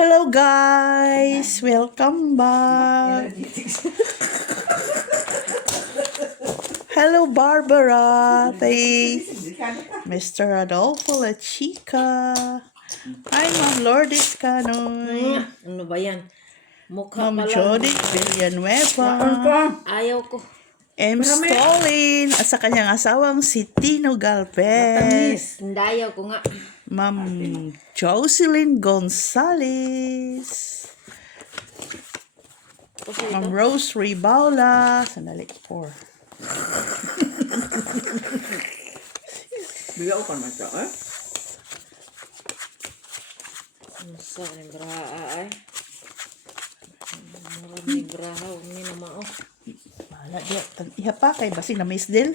Hello guys! Welcome back! Hello Barbara! Tay Mr. Adolfo La Chica! Hi Ma'am Lourdes Canoy! Ano ba yan? Mukha Ma'am pa lang. Judith Villanueva! Ayaw ko. M. Stolin! At sa kanyang asawang si Tino Galvez! Hindi, ayaw ko nga. Ma'am Jocelyn Gonzales! Kasi Ma'am ito. Rose Ribaula. Sandali, 4. Bigyan ko pa naman siya, eh? Masa ni braha ay. Marami braha. Umi na mao. Wala dia. Iha pa kay basi na miss Del. 1,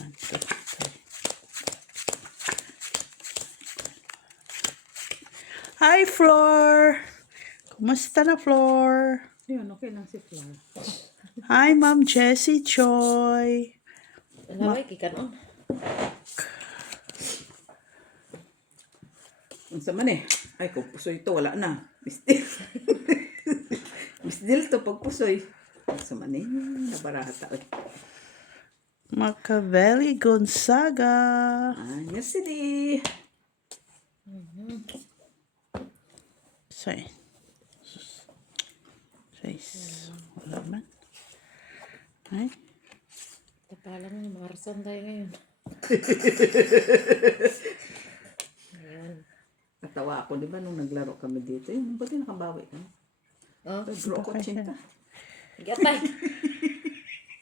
2, 3. Hi, Flor! Kumusta na, Flor? Yun, okay lang si Flor. Hi, Ma'am Jessie Choi. Alaway, kikanon. Ang sama eh. Ay, kung pusoy ito, wala na. Misdil. Misdil to pag pusoy. Ang sama eh. Nabarata eh. Machiavelli Gonzaga. Yes, hindi. Say. Wala man. Ay. Tapalang na, marasan tayo ngayon. Ayan. Natawa ako, di ba, nung naglaro kami dito. Yun, ba't yung nakabawi ka? Oh, Draw ko, chinta. gatay.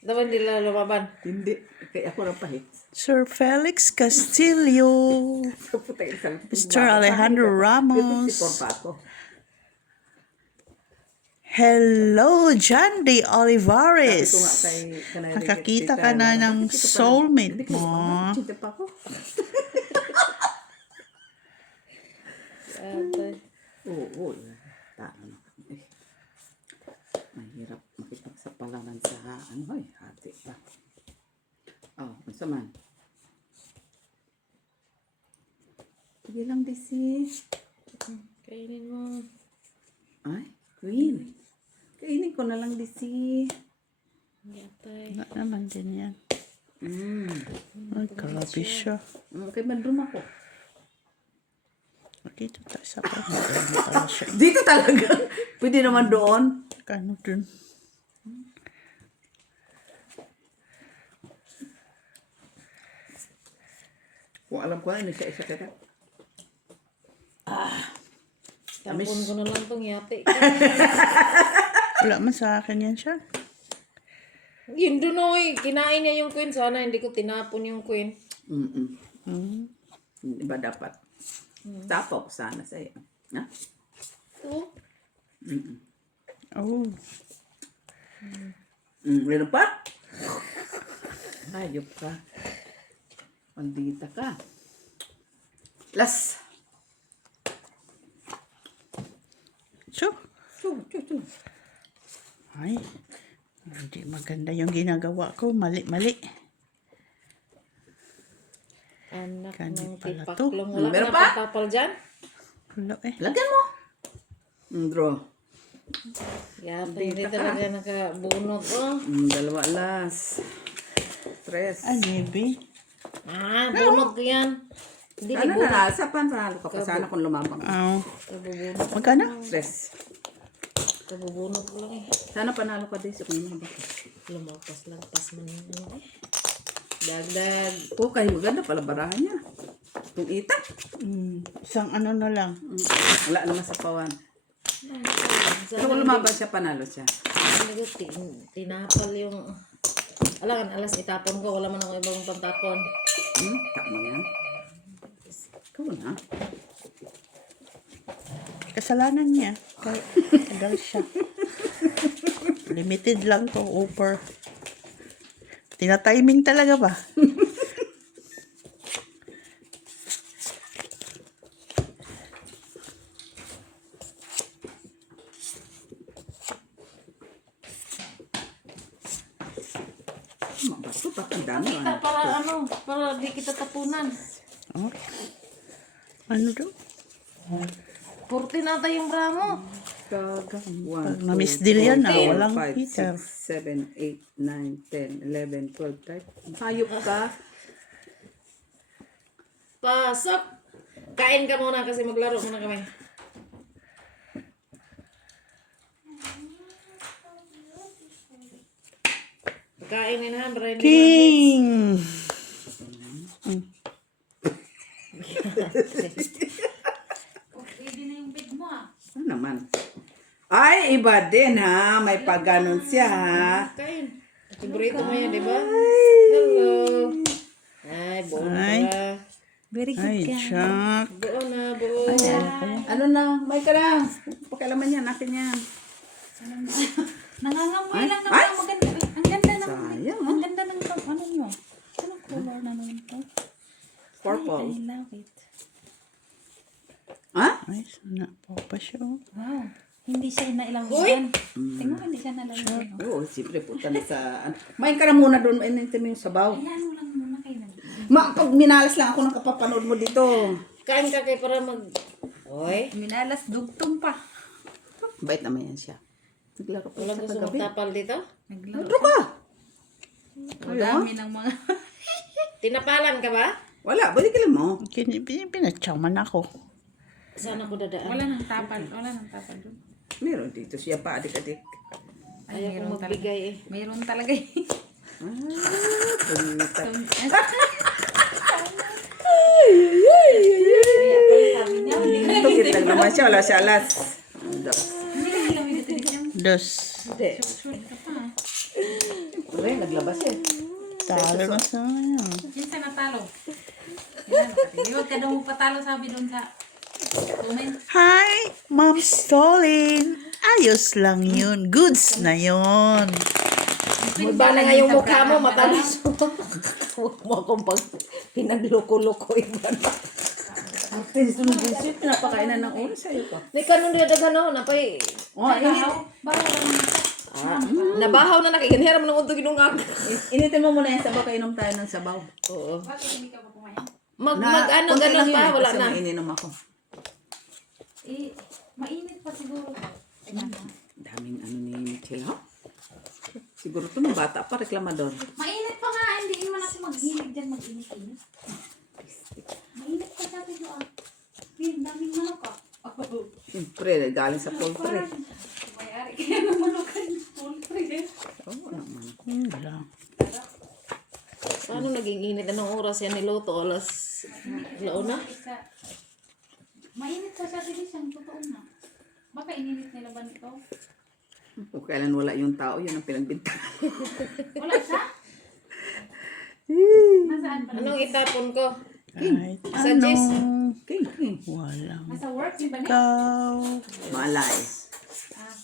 Dapat nila lumaban. Hindi. Kaya ako nang pahit. Sir Felix Castillo. Mr. Alejandro Ramos. Ito si Porpato. Hello, John D. Sabi ko nga Olivares. kay kanay Nakakita ka na ng soulmate mo. Chinta pa ako. Gatay. Oo. Tama na. Mahirap makipagsapalaran sa ano. Ay, hati pa. Oh, masa man. Sige lang, Desi. Kainin mo. Ay, Queen. Kainin ko na lang, Desi. Gatay. Wala naman din yan. Ay, grabe siya. Okay, mandrum ako. Dito tayo sa pala siya. Dito talaga. Pwede naman doon. Kano dun? Kung alam ko na, isa-isa kita. Tapon ko na lang itong yate. Wala man sa akin yan siya. Yun doon oy. Kinain niya yung queen. Sana hindi ko tinapon yung queen. Diba dapat? Tapo ko sana sa'yo. Ha? Ito. Oh. Meron pa? Hayop ka. Pandita ka. Las. So, Chu. ay, hindi maganda yung ginagawa ko. Mali. Anak Kandi ng pala to. tipaklong. Wala ka Meron na pa? pagtapal dyan? Wala eh. Lagyan mo. Draw. Yata hindi talaga nakabunot. Oh. Dalawa las. Tres. Ay, maybe. Bunot ko yan. Hindi Ano bunot. na? Sa panalo ka pa sana kung lumabang. Kabubunot. Magkano? Tres. Kabubunot ko lang eh. Sana panalo ka din sa kung lumabang. Lumapas-lampas man yung ano eh. Dagdag. Oo, kahit maganda pala barahan niya. Kung ita. Isang ano na lang. Wala naman sa pawan. Pero Sana kung lumaban siya, panalo siya. hindi tinapal yung... Alangan, alas itapon ko. Wala man ako ibang pantapon. Tama yan. Ikaw na. Kasalanan niya. Tagal siya. Limited lang to over. Tina-timing talaga ba? Mabato pa. Ang dami. Para di kita tapunan. Oh. Ano daw? 14 ata yung bra mo. Gaga. Pag na-miss deal yan na, walang 5, heater. 6, 7, 8, 9, 10, 11, 12, 13. Hayop ka. Pasok! Kain ka muna kasi maglaro muna kami. Kainin ha, Brian. King! Ano naman? Ay, iba din ha. May pagganon siya ha. Kain. Paborito mo yan, di ba? Hello. Ay, buo na Ay. pala. Ay, Jack. Buo na, buo. Ano na? May ka na. Pakialaman yan. Akin yan. Nangangamoy lang Ay! naman. Maganda. Ang ganda ng Sayang, ang ganda ng ano nyo. Anong color na naman to? Purple. I love it. Ha? Ay, sana po pa siya. Wow. Hindi siya inailang buwan. Tingnan mo, hindi siya nalalaman. Oo, siyempre puta na sa... Main ka na muna doon. Inintin mo yung sabaw. Ayan mo lang muna kayo nag... Pag minalas lang ako ng kapapanood mo dito. Kain ka kay para mag... Oy. Minalas dugtong pa. Bait naman yan siya. Naglaro pa Walang sa gusto kagabi. magtapal dito? Naglaro. Ano ka? Ang dami ng mga... Tinapalan ka ba? Wala, balik ka lang mo. Pinatsaw man ako. Saan ako dadaan? Wala nang tapal. Wala nang tapal doon. Meron dito siya pa, adik-adik. Ay, Ayaw mayroon ko talaga. magbigay eh. Mayroon talaga eh. Bonita. Kaya pala sabi niya, hindi Tukit lang naman siya, wala siya alas. hindi kami dito dito. Dos. Hindi. Sure ka pa. Uy, naglabas eh. Talo na sa kanya. Yan sa natalo. Yan, nakatili. Huwag ka daw patalo sabi doon sa comment. Hi, Ma'am Stolin. Ayos lang yun. Goods na yun. Iba na nga yung mukha mo, matalis mo. Huwag mo akong pag pinagloko-loko iba na. Ate, sunod din siya, pinapakainan ng oras sa'yo pa. May kanon rin na napay... Oh, init. Bahaw lang. Nabahaw na nakikinhiram ng untog inungag. Initin mo muna yung sabaw, kainom tayo ng sabaw. Oo. Bakit hindi ka pa kumain? Ano, konti ganun lang pa, yun, wala kasi na. Maininom ako. Eh, mainit pa siguro. Tingnan mo. Daming ano ni Michelle, ha? Siguro ito, mga bata pa, reklamador. Mainit pa nga, hindi naman ako maghilig dyan mag-init-init. Mainit pa sabi ko ah. Pin, daming manok ah. Siyempre, galing sa poultry. Mayari kaya ng manokan yung poultry. Oo naman. Wala. Paano naging init? Anong oras yan niluto? Alas launa? Mainit pa sabi ko siyang totoo na. Baka ininit nila ba nito? Kung kailan wala yung tao, yun ang pinagbintangan. Wala isa? Nasaan pa? Anong itapon ko? Kahit Sa Jess? anong King. walang Nasa work, di ba niya? ikaw. Malay. Ah,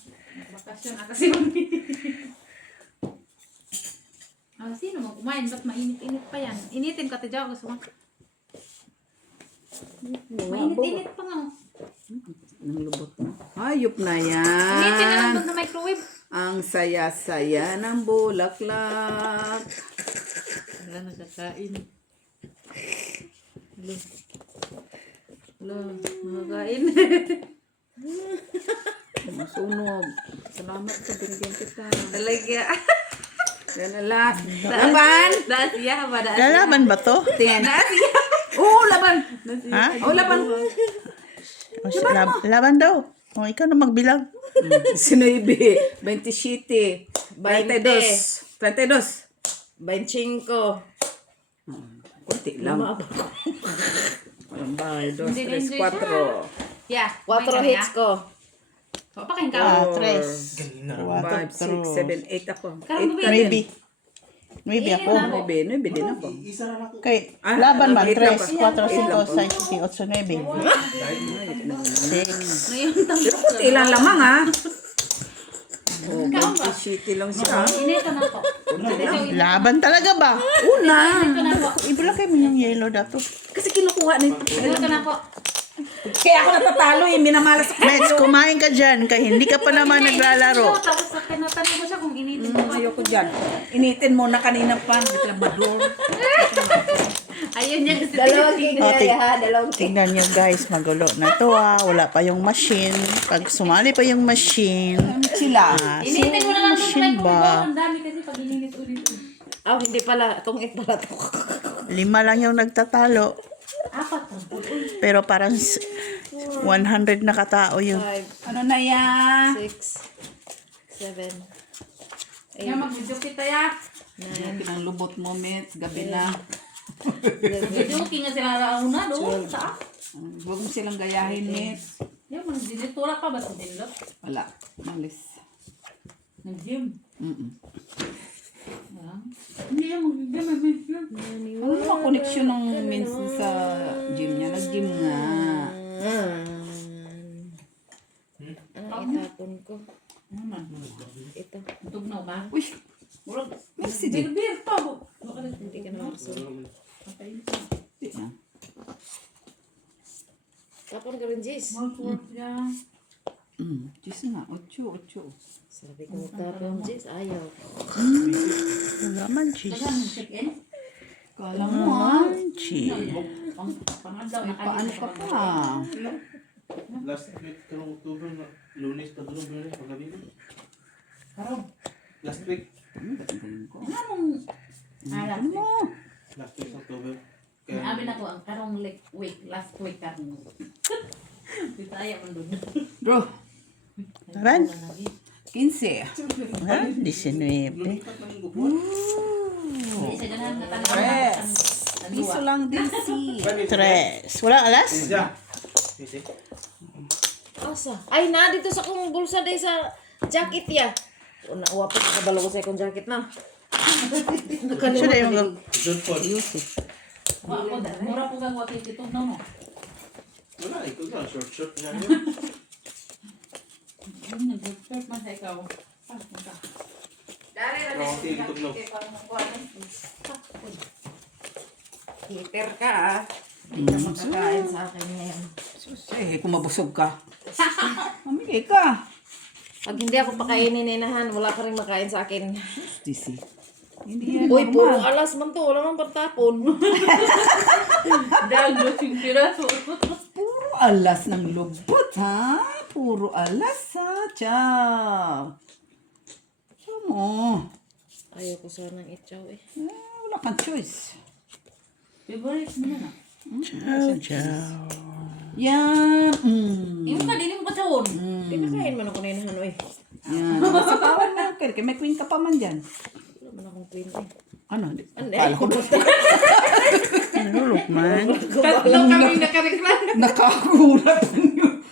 bakasyon ata si Mami. Ah, sino mo kumain? Ba't mainit-init pa yan? Initin ka, Tidya. Gusto mo? Mainit-init pa nga. Nang lubot mo. Hayop na Initin na lang yan. doon sa microwave. Ang saya-saya ng bulaklak. Wala nakakain. Hello, makakain. Masunog. Salamat sa binigyan kita. Talaga. Yan na lahat. Laban! Dasiya ba? Lalaban ba to? Tingnan. Oo, laban. Ha? Oo, laban. Laban daw. O, ikaw na magbilang. Sinuibi. 27. 20. 22. 25. Kunti lang. Walang bahay. 2, 3, 4. Yeah. 4 hits ko. Papakain ka. Ah, tres. 5, 6, 7, 8 ako. 8 ka Maybe. din. Maybe ako. 9 din ako. Kay, Ah, laban man. eight lang 3, pa. 4, Eight lang 5, 6, 8, 9. 6. Pero kunti lang lamang ha. Oh, 27 lang siya. Inito na po. Laban talaga ba? Una. Inito na po. Ibulakay mo yung yellow dato. Kasi kinukuha na ito. Inito na po. Kaya ako natatalo eh. Minamalas ako. Mets, kumain ka dyan. Kaya hindi ka pa naman naglalaro. Tapos tinatanong ko siya kung initin ko ba. Ayoko dyan. Initin mo na kanina pa. Reklamador. Ayun niya kasi. Dalawang king Oh, na ha. Dalawang king. Tingnan nyo guys, magulo na to Wala pa yung machine. Pag sumali pa yung machine, Sila. Initin mo na lang doon machine kung ba? ang dami kasi pag ininit ulit. Hindi pala. Tungit pala to. 5 lang yung nagtatalo. Apat lang. Pero parang 100 na katao yun. 5, Ano na yan? 6, 7, Kaya mag-video kita ya. Yan, pinanglubot mo, Mets. Gabi na. 11, Video nga sila rauna doon. Saan? Huwag mo silang gayahin, Mets. Yung mga dinit. Wala pa ba sa dinlot? Wala. Malis. Nag-gym. Mm-mm. Hindi yung mag-gym. Ano ba connection ng Mets sa gym niya? Nag-gym nga. Ano itapon ko? Ano man? Ito. Tugnaw ka? Uy, Wala. Merci, Jim. Bir pa. Hindi ka na marso. Di na. Tapon ka rin, Jis. Diyos nga, 8. Sabi ko tapon, Jis. Ayaw. Wala man, cheese. Check-in? Kala mo, ha? Cheese. Pangadlaw na Paano ka pa? Last week, karong October, Lunes, padulong, Lunes, paggabi na. Karong. Last week, Ang galing ko. Ano mong... Ano mo? last week, October. Naabi na ko ang karong week, last week karong. Bitaya man doon. Bro, Aran? 15. Ha? 19. Lumipat ng gupuan. Hindi siya ganun na talaga. Tres. Piso lang din si. 3. Wala alas? Isa. Isa. Asa? Ay, na dito sa kong bulsa day sa jacket ya. Una, wapos ka balo ko sa akong jacket na. Siya na yung Doon po. Mura po kang wakit ito, no? Wala, ikaw na. Short na yun. Nag-shirt man sa ikaw. Wrong TikTok no. Hater ka ah. Hindi ka makakain sa akin ngayon. Kung mabusog ka. Mamigay ka. Pag hindi ako pakainin ninahan, wala ka rin makain sa akin. DC. Hindi yan Uy, puro normal. alas man to. Wala man pagtapon. Dahil yung piraso. Puro alas ng lubot, ha? Puro alas, ha? Chow. Chow mo. Ayaw ko sanang itchaw eh. Wala kang choice. Favorite mo na na. Ciao, ciao. Yan. Yung kadili mo pa sa on. Pinakain man ako ninahan eh. Yan. Sapawan mo. Kaya may queen ka pa man dyan. Wala man akong queen eh. Ano? Ano Kala ko Nalulok man. Tatlo kami nakareklam. nakagulat.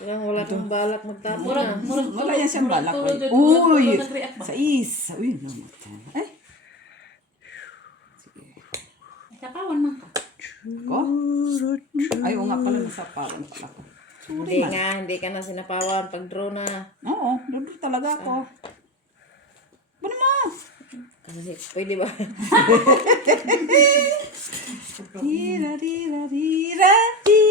Wala kang balak magtapon na. Wala yan siyang balak. Uy! Sais. Uy, namatay. Eh, Kapawan man ka. ko? Ay, oo nga pala, nasapawan pala ko. Hindi nga, hindi ka na sinapawan pag draw na. Oo, dodo talaga ako. Ano mo? Kasi pwede ba? Tira, tira, tira, ti.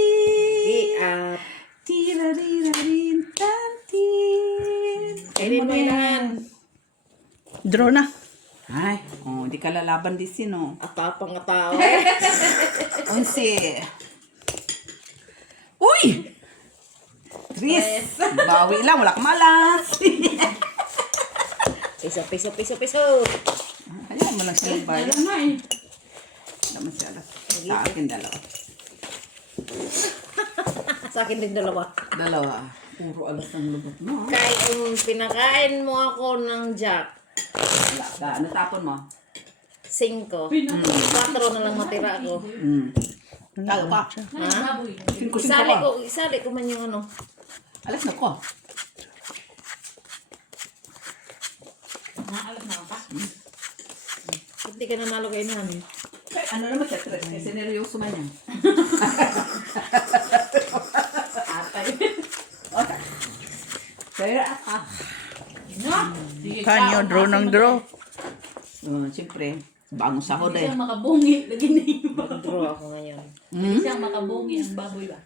At Tira, tira, rin, tantin. kainin mo inahan. Draw na. Ay, oh, di ka lalaban din sino. Atapang nga tao eh. 11. Uy! Tris! Bawi lang, wala kang malas. Piso. Ayan mo lang siya bayan. Ano eh. Naman siya alas. Sa akin dalawa. Sa akin din dalawa. Dalawa. Puro alas ang lubot mo. Kaya pinakain mo ako ng jack. Wala. Ano tapon mo? 5. 4 na lang matira ako. Talo ka. Ha? Baboy. Isali ko man yung ano. Alas na ko. Naalat na ka. Hindi ka nanalo kay inahan. Ano naman siya? Sineryoso man yan. Atay. Kaya No? Sige, Kanyo, draw ng draw. siyempre, bagong sahod Hindi eh. siyang makabungi. Lagi na yung Mag-draw ako ngayon. Hindi siyang makabungi ang baboy ba?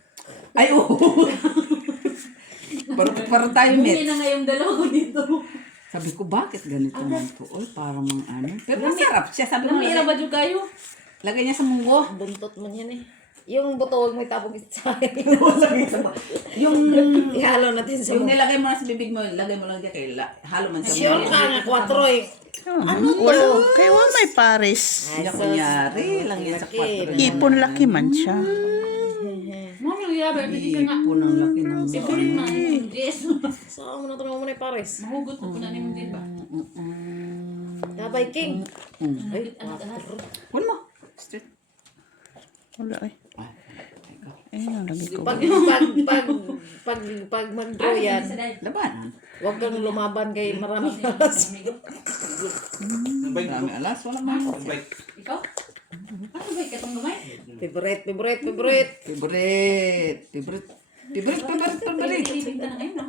Ay, oo. Parang tayo, Bungi Met. na nga yung dalawa ko dito. Sabi ko, bakit ganito man to? Oy, parang mga ano. Pero masarap siya. Sabi ko, Lamira ba dyan kayo? Lagay niya sa munggo. Buntot man yan eh. Yung buto, huwag mo itapong sa akin. Yung Ihalo natin sa yung mukha. nilagay mo na sa bibig mo, lagay mo lang dyan kay halo man sa Sure munggo. ka nga, 4 eh. Ano to? Kaya wala may pares. Hindi ako kunyari, lang yan sa 4. Ipon laki man siya. Mami, yabe, hindi ka nga. Ipon ang laki ng Sigurit man. Yes. Saan mo na tanong mo na yung pares? Mahugot ko na naman din ba? Dabay King. Ay, 4. Kun mo. Straight. Wala eh. Ayun, lagi ko. Pag mag-draw yan, Labanan. huwag kang lumaban kay maraming alas. Ang bike Marami alas, wala man. Ang bike. Ikaw? Ano ba ikatong gamay? Favorite. Favorite. Ilibig ka na ngayon, no?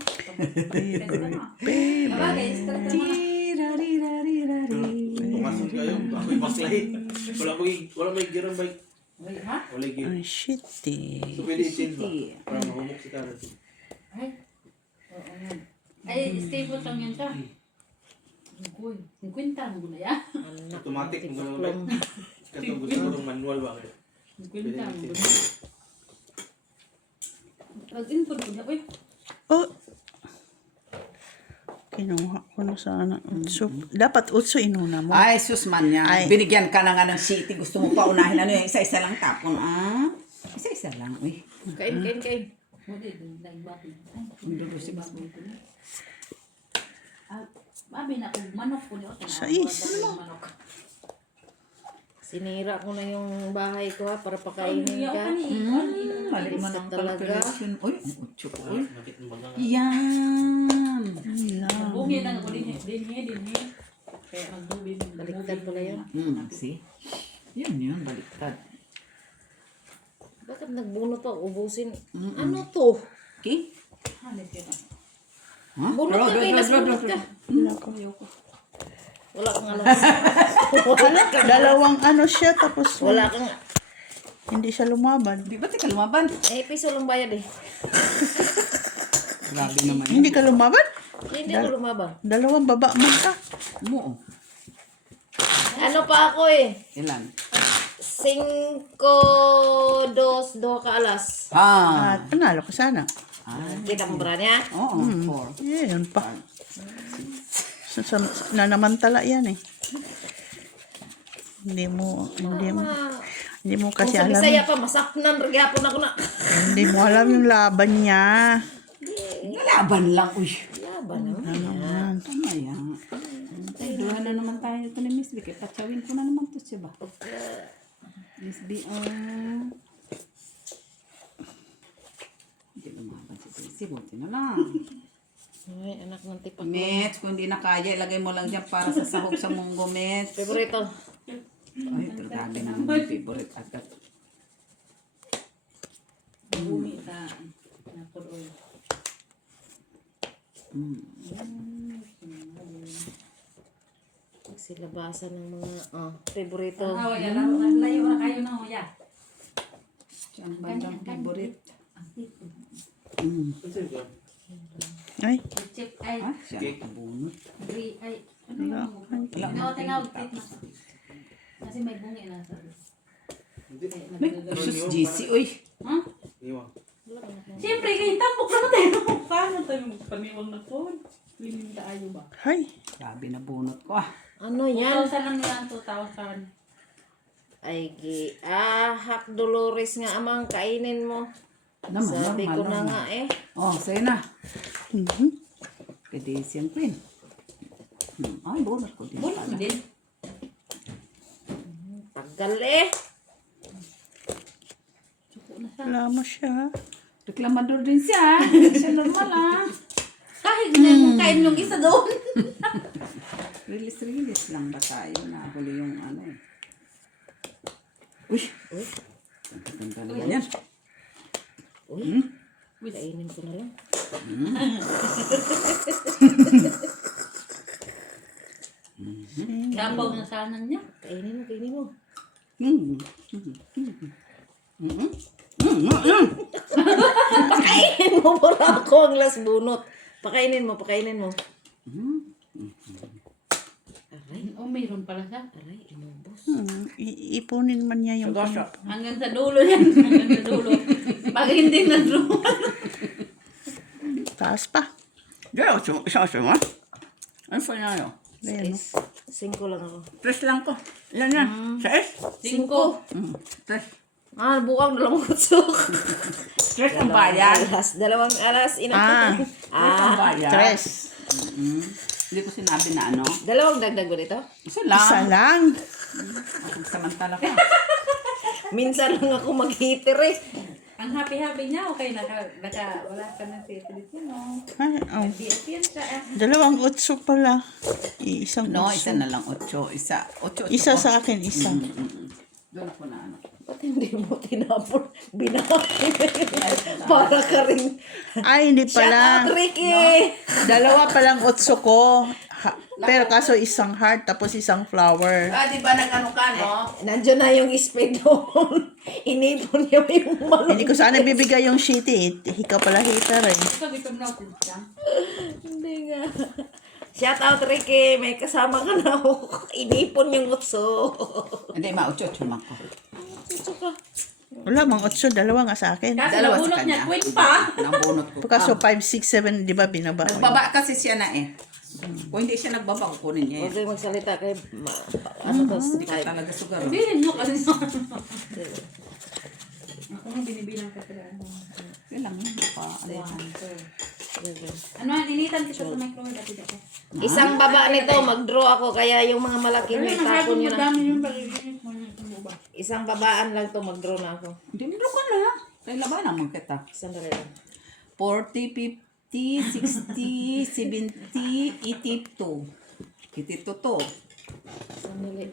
Sabagay, start na mga. Pumasok kayo. Ako'y maslay. Wala may gear ang bike. Uy, ha? Wala gear. Ay, shit eh. So pwede i-change ba? Para mahumok si Karen. Ay. Oo yan. Ay, stable lang yan siya. Uy, 50 mo na yan. Automatic kung gano'n bike. Katong gusto ko ng manual ba? 50 mo na. Pag-input ko na, uy. Oh. Kinuha ko na sana. So, dapat utso inuna mo. Ay, sus man yan. Ay. Binigyan ka na nga ng city. Gusto mo pa unahin. Ano yung isa-isa lang tapon, ah? Isa-isa lang, uy. Kain. Hindi, nagbati. Ay, Hindi si Bas. Mabi na kung manok ko niyo. Sais. Manok. Sinira ko na yung bahay ko ha, para pakainin ka. Mali mo ng Talaga. calculation. Uy, ang utso ko, uy. Nakit ng bagang. Yan. Bungi na ako din. Kaya magdubi. Baliktad pala yun. See? Yun, baliktad. Bakit nagbuno pa? Ubusin. Ano to? Okay? Hanip yun. Ha? Bunot ka kay bunot ka. Wala kang ano. Dalawang ano siya, tapos Wala kang... hindi siya lumaban. Di ba ka lumaban? piso lang bayad eh. Grabe naman yan. Hindi ka lumaban? Hindi ako lumaban. Dalawang baba man ka. Mo. Ano pa ako eh? Ilan? 5, 2, 2 ka alas. Ah. At panalo ka sana. Kita mo ba niya? Oo, 4. Yeah, yun pa. Nanamantala yan eh. Hindi mo kasi Kung sa alam. Bisaya pa, masaknan. Magyapon ako na. Hindi mo alam yung laban niya. Nalaban lang, uy. Laban naman. Tama yan. Ay, duha na naman tayo ito ni Miss B. Kaya patsawin ko na naman to siya ba? Miss B, hindi lumaban si Tracy. Buti na lang. Ay, anak ng tipak. Mets, kung hindi na kaya, ilagay mo lang dyan para sa sahog sa munggo, Mets. Favorito. Ay, ito grabe naman yung favorite agad. Bumi ta. Napuloy. Kasi labasan ng mga favorito. Oh, yan. Layo na kayo na, Hoya. Siya ang bandang favorite. Kasi ba? Ay, Chip, ay. Ha? Siya ang bunot. Gri, ay. Ano yung tinawag tit na. Kasi may bungi na sa. Hindi. Sus, GC, uy. Ha? Iwa. Siyempre, kayo tampok naman tayo. Paano tayo paniwang na phone? Liling tayo ba? hay. Grabe na bunot ko, ah. Ano yan? 2,000 lang yan, 2,000. Ay, Hak Dolores nga amang kainin mo. Naman, Sabi ko na normal nga eh. Oh, sa'yo na. Mhm. Kadesian queen. Ay, bunot ko din. Bunot mo din. Tagal eh. Wala mo siya. Reklamador din siya. Hindi siya normal, ah. Kahit na yung kain yung isa doon. Release lang ba tayo? Nahuli yung ano eh. Uy! Ang ganda naman yan. Uy, kainin ko na lang. Dabaw na sana niya. Kainin mo. Pakainin mo para ako ang last bunot. Pakainin mo. Aray. Oh, mayroon pala siya. Aray, inubos. Ipunin man niya yung Hanggang sa dulo yan. Hanggang sa dulo. Pag hindi na-draw. taas pa. Diyan, isang aso mo. Ano pa na yun? Ayan, Is, 5 lang ako. 3 lang ko. Yan. 6? 5. 3. Bukang dalawang kutsok. 3 ang bayan. Dalawang alas. Ah. 3 ang bayan. Tres. Hindi ko sinabi na ano. Dalawang dagdag ko dito. Isa lang. Isa lang. Samantala ka. Minsan lang ako mag-heater eh. Ang happy-happy niya, okay, wala ka na si Filipino. Ay, oh. BS yan siya. Dalawang utso pala. Isang No, utso. isa na lang. 8. Isa. 8. Isa sa akin, isa. Doon ko na ano. Ba't hindi mo tinapon? Binaki. Para ka rin. Ay, hindi Shout pala. out, Ricky! Dalawa palang utso ko. Pero kaso isang heart, tapos isang flower. Di ba nag-ano ka, no? Nandiyan na yung spade doon. Inipon niya yung malong. Hindi ko sana bibigay yung shitty. Ikaw pala hater eh. Ito, gutom na ako siya. Hindi nga. Shout out, Ricky. May kasama ka na ako. Inipon yung utso. Hindi, ma-8 man ko. Utso ka. Wala, mga utso. Dalawa nga sa akin. Kasi Dalawa sa nabunot niya, kanya. twin pa. Nabunot ko. Kaso 5, 6, 7, di ba binaba ko? Nagbaba kasi siya na eh. Kung hindi siya nagbaba, kukunin niya Huwag yan. kayo magsalita kay ano to? Hindi ka talaga sugar. Bilhin mo kasi sa ako nga binibilang ka sila. Yun lang, hindi pa. Ano, ninitan kita sa microwave at ito. Isang baba nito, mag-draw ako. Kaya yung mga malaki may tapon nyo na. Madami yung pag-iinit mo yung ba? Isang babaan lang to, mag-draw na ako. Hindi mo ka na. Kaya labanan mo kita. Isang dali lang. 40, 50, 60, 70, 82. 82 to. Isang dali.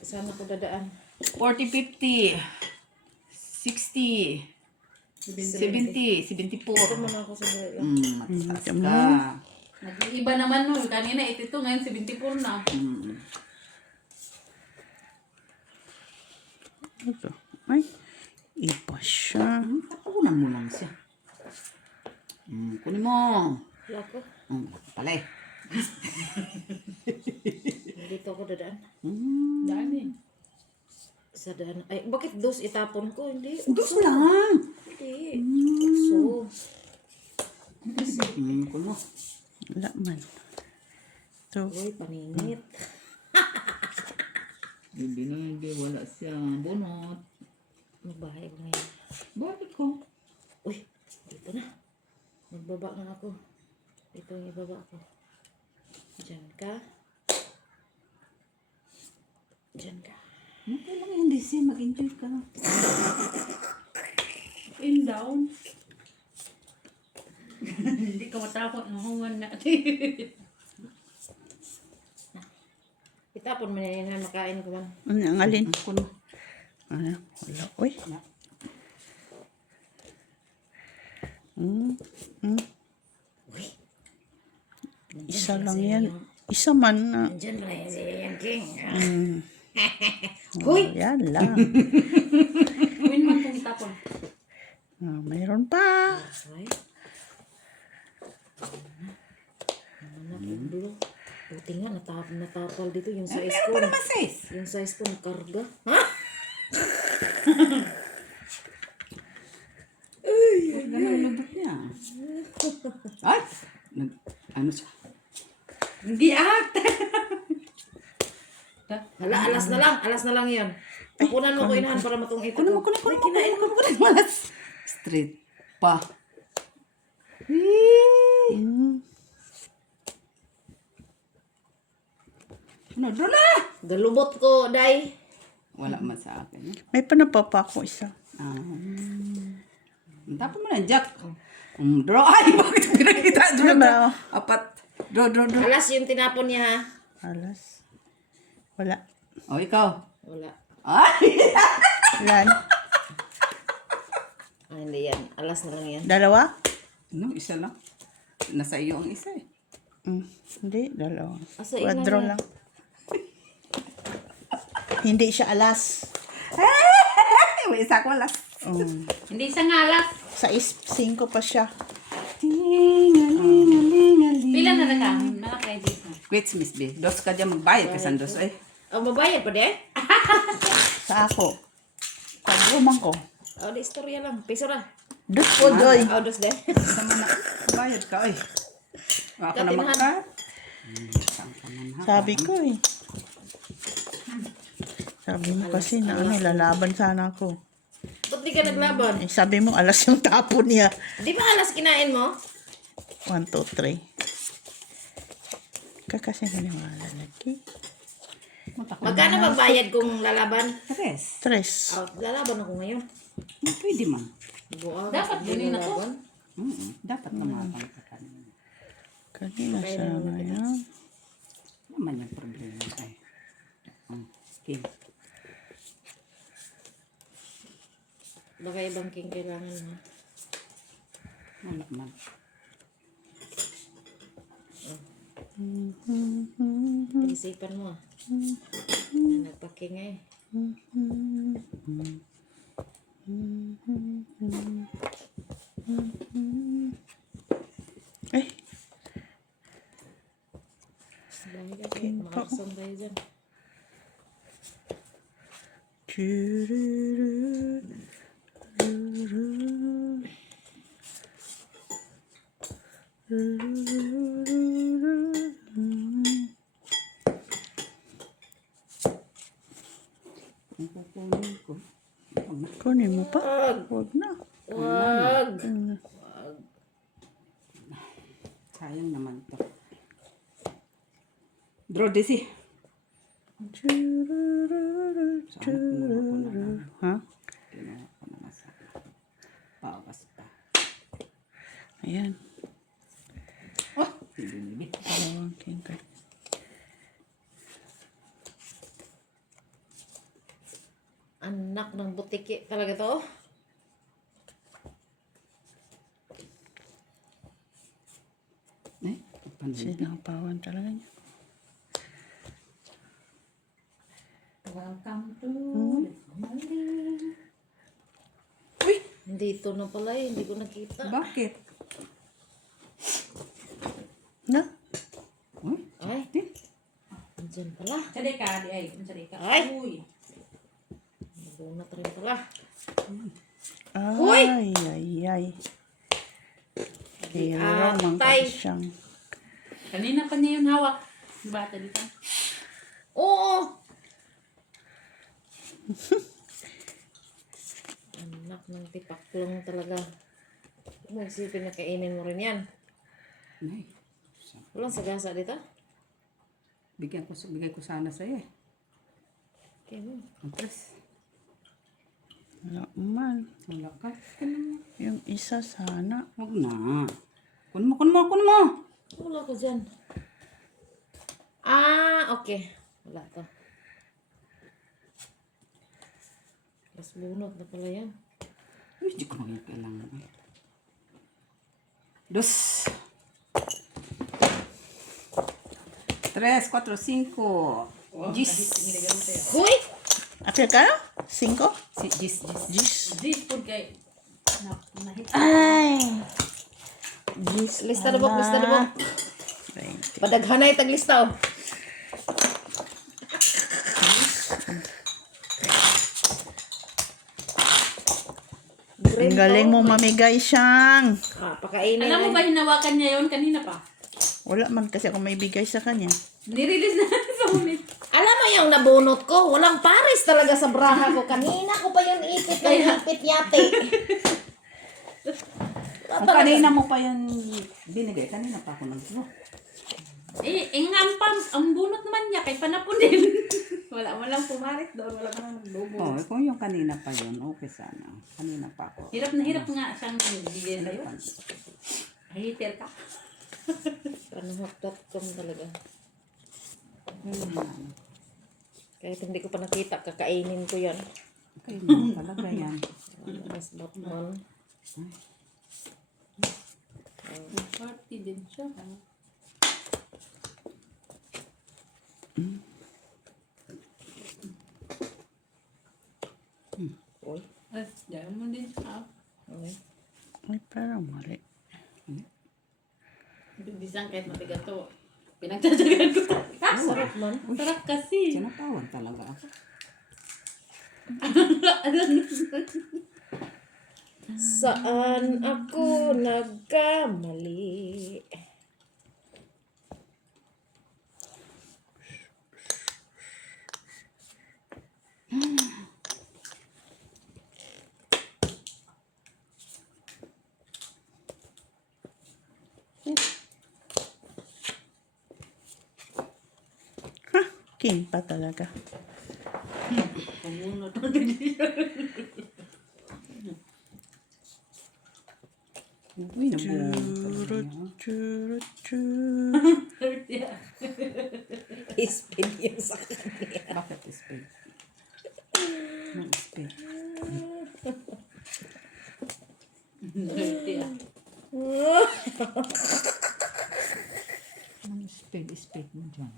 Saan ako dadaan? 40, 50, 60, 70, 74. Ito muna ako sa dali lang. Matasas ka. Nag-iiba naman nun. Kanina 82, ngayon 74 na. Ito. Ay, iba siya. Tapunan mo lang siya. Kunin mo. Wala ko. Pala eh. Dito ako dadaan. Dami. Sa daan. Ay, bakit dos itapon ko? Hindi. Dos lang. Hindi. So, Kunin mo. Wala man. Ito. uy, paninit. Hindi, wala siya. Bunot. Magbahay ko ngayon. Bakit ko? Uy, dito na. Magbaba na ako. Dito yung ibaba ko. Diyan ka. Diyan ka. Okay lang yan, Desi. Mag-enjoy ka. In down. Hindi ka matakot ng human natin. Itapon mo na yun na makain ko man. Ano ang alin? Kunin mo. Ano? Wala. Uy. Uy, Isa lang yan. Isa man na. diyan na yan si Yan King. Oh, yan lang. Queen man kung itapon. Mayroon pa. Ay. Ano na, blue. Buti nga, natapal dito yung size ko. Meron pa naman sis. Yung size ko nakarga. Ha? Ganun lubot niya. Ay! Ano siya? Hindi at. Hala, alas na lang. Alas na lang yan. Tapunan mo ko inahan para matong ito. Kunin mo. Kinain mo. Malas. Straight pa. Ano, doon na! Galubot ko, day. Wala man sa akin. May panapapa ako isa. Tapos mo na, Jack. Draw. Ay, bakit pinakita? Ano ba? Apat. Draw. Alas yung tinapon niya, ha? Alas. Wala. O, ikaw. Wala. Ay! Ilan? Hindi yan. Alas na lang yan. Dalawa? No, isa lang. Nasa iyo ang isa eh. Hindi, dalawa. Asa Quadro ina lang. Hindi siya alas. May isa ko last. Hindi sa ngalas. Sa 5 pa siya. Pila na ka? Malaki. ay di na. Wait, Miss B. Dos ka dyan magbayad ka sa dos eh. Oh, mabayad pa de? Sa ako. Pag-umang ko. Oh, di istorya lang. Piso ra. Dus po, Joy. Oh, dos de. Sama na. Bayad ka eh. Ako na Katinhan. magka. Saan ka man ha? Sabi ko eh. Sabi mo kasi na ano, lalaban sana ako. Ba't di ka naglaban? Eh, sabi mo, alas yung tapon niya. Di ba alas kinain mo? 1, 2, 3. Kakasi maniwala lagi. Magkano ba bayad kung lalaban? Tres. 3. Oh, lalaban ako ngayon. Pwede man. Buwan. Dapat ganun na to. Dapat namatang ka kanina. Kanina sana yan. Naman yung problema ay. Okay. Baka ibang king kailangan mo. Wala man. Isipan mo. Nagpaking eh. Eh, Bahay ka kayo. Makakasang tayo dyan. Ang kukunin ko. kunin mo pa. Huwag na. Wag! Sayang naman to. Draw this eh. Sana kumuha ko na lang. Ha? Kinuha ko na lang sa pawas pa. Ayan. Oh! Hindi. Dalawang king card. Anak ng butiki talaga to. Eh, pansin. Sinapawan talaga niya. Welcome to Dito na pala eh. Hindi ko nakita. Bakit? Na? Uy, Ay. Andyan pala. Sari ka, di ay. Sari ka. Ay. Uy. Nabunat rin pala. Ay, ay, ay. Hero mang Atay. siyang. Kanina pa niya yung hawak. Bata dito. Oo! Anak ng tipaklong talaga. Magsipin na kainin mo rin yan. Nay, Walang sagasa dito? bigay ko sana sa'yo eh. Okay mo. Ang tres. Wala man. Wala ka. Yung isa sana. Huwag na. Kunin mo. Wala ko dyan. Ah, okay. Wala to. Mas bunot na pala yan. Uy, di ko na kailangan eh. Dos. 3, 4, 5. Gis. Huy! Apil ka na? 5? Gis. Gis. This food kay. Nahit. Ay! Gis. Lista na bok, lista na bok. 20. Padaghanay taglista oh. Ang galing mo mamigay siyang. Ah, pakainin. Alam mo ba hinawakan niya yon kanina pa? Wala man kasi ako may bigay sa kanya. Nirelease na sa ulit. Alam mo yung nabunot ko, walang pares talaga sa braha ko. Kanina ko pa yung ipit ng hipit yate. Ang kanina mo pa yan binigay. Kanina pa ako nag-draw. Ang bunot naman niya kay panapon din. Walang pumarit doon, wala ka nang nagbobo. Oh, kung yung kanina pa yun, okay sana. Kanina pa ako. Hirap na hirap nga siyang bigay sa'yo. Hater ka. Panuhot.com talaga. Kahit hindi ko pa nakita, kakainin ko yan. Okay na talaga yan. Mas Batman. Party din siya. Uy. Ay, diyan mo din siya. Okay. Ay, parang mali. Bibisan kahit mabigat to. Pinagtsatsagan ko. Sarap man. Sarap kasi. Sinatawan talaga ako. Saan ako nagkamali? King pa talaga. Uy, nabuo. Churut, churut. Ispin yan sa kanya. Bakit spade? Anong spade? Dirty ah. Anong spade? Spade mo dyan.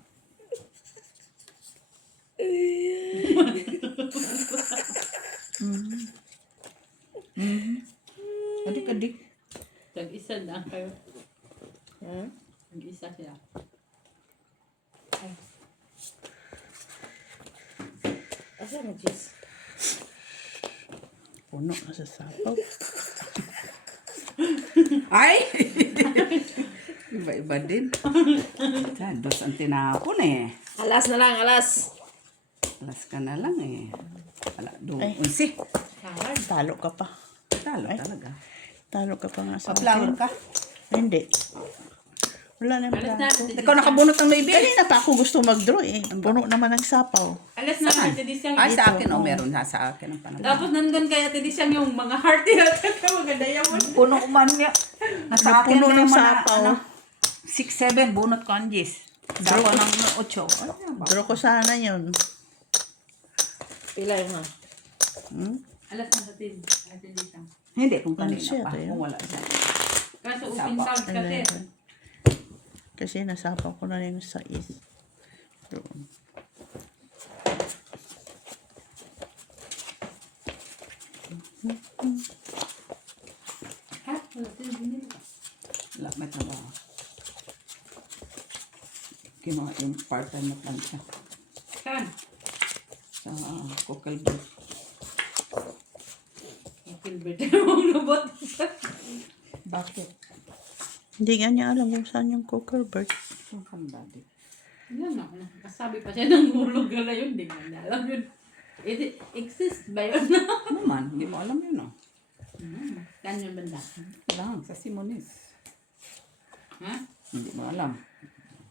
Adik-adik. Tag-isa na kayo. Hmm? Tag-isa siya. Asa na, Jis? Puno na sa sapaw. Ay! Iba-iba din. Dos ang tinapon eh. Alas na lang, alas. Alas ka na lang eh. Wala, Ay. 11. Talo ka pa. Talo Ay. talaga. Talo ka pa nga sa Pa-flower akin. ka. Hindi. Wala na Alas na. Ikaw nakabunot ng baby. Kanina pa ako gusto mag-draw eh. Puno naman ng sapaw. Alas na Saan? Ate Disyang. Ay, sa akin. Meron na sa akin ang panahon. Tapos nandun kay Ate Disyang yung mga heart yata. Mga diamond. Puno ko man niya. Nasa akin Puno ng naman na, sapaw. 6-7, bunot ko ang Jis. Sapaw ng 8. Ano yan ba? Draw ko sana yun. Pila yung ha? Hmm? Alas na sa Ate Disyang. Hindi, kung Ano kanina siya, pa. tayo? Kung wala siya. Kaso Sapaw. open tag kasi. Kasi nasapaw ko na yung sais. Doon. Ha? Wala tayo binili. Wala, may trabaho. Kinuha yung part-time na plancha Saan? sa Cockle. Kilbert. Ang robot. Bakit? Hindi nga niya alam kung saan yung cooker bird. Yung kambadi. Yan ako. Kasabi pa siya ng hulog gala yun. Hindi nga niya alam yun. Exist ba yun? Ano man, hindi mo alam yun, no? Kanyo banda. Lang, sa Simonis. Ha? Hindi mo alam.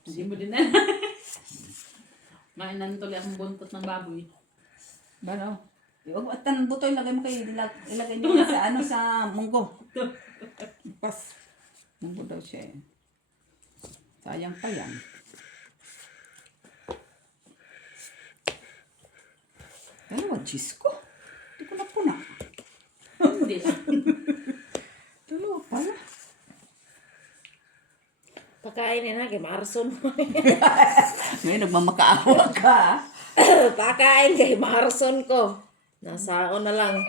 Hindi mo din alam. Mainan tuloy akong buntot ng baboy. Bano? Huwag at tanong buto, ilagay mo kayo. Ilagay niyo sa ano, sa munggo. Pas. Munggo daw siya eh. Sayang pa yan. Dalawa, cheese ko. Hindi ko na puna. Hindi. Dalawa pala. Pakainin na kay Marson. Ngayon, nagmamakaawa ka. Pakain kay Marson ko. Nasaon na lang.